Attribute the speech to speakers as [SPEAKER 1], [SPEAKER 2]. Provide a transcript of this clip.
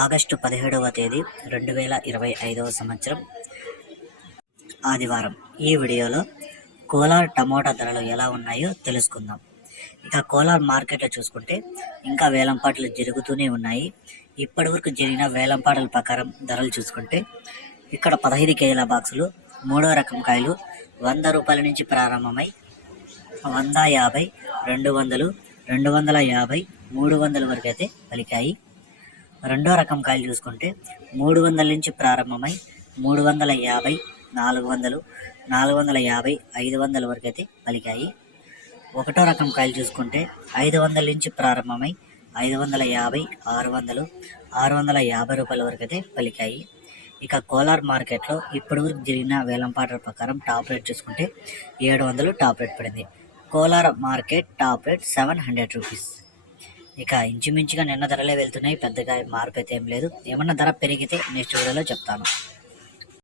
[SPEAKER 1] August పదిహేడవ తేదీ రెండు వేల ఇరవై ఐదవ సంవత్సరం ఆదివారం. ఈ వీడియోలో కోలార్ టమోటా ధరలు ఎలా ఉన్నాయో తెలుసుకుందాం. ఇక కోలార్ మార్కెట్లో చూసుకుంటే ఇంకా వేలంపాట్లు జరుగుతూనే ఉన్నాయి. ఇప్పటివరకు జరిగిన వేలంపాటల ప్రకారం ధరలు చూసుకుంటే ఇక్కడ పదహైదు కేజీల బాక్సులు మూడో రకం కాయలు వంద రూపాయల నుంచి ప్రారంభమై వంద యాభై రెండు వందలు రెండు వందల యాభై మూడు వందల వరకు అయితే పలికాయి. రెండో రకం కాయలు చూసుకుంటే మూడు వందల నుంచి ప్రారంభమై మూడు వందల యాభై నాలుగు వందలు నాలుగు వందల యాభై ఐదు వందల వరకు అయితే పలికాయి. ఒకటో రకం కాయలు చూసుకుంటే ఐదు వందల నుంచి ప్రారంభమై ఐదు వందల యాభై ఆరు వందలు ఆరు వందల యాభై రూపాయల వరకు అయితే పలికాయి. ఇక కోలార్ మార్కెట్లో ఇప్పటివరకు జరిగిన వేలంపాటల ప్రకారం టాప్ రేట్ చూసుకుంటే ఏడు వందలు టాప్ రేట్ పడింది. Kolar market top rate seven hundred rupees. ఇక ఇంచుమించుగా నిన్న ధరలే వెళ్తున్నాయి. పెద్దగా మార్పు అయితే ఏం లేదు. ఏమన్నా ధర పెరిగితే నెక్స్ట్ వీడియోలో చెప్తాను.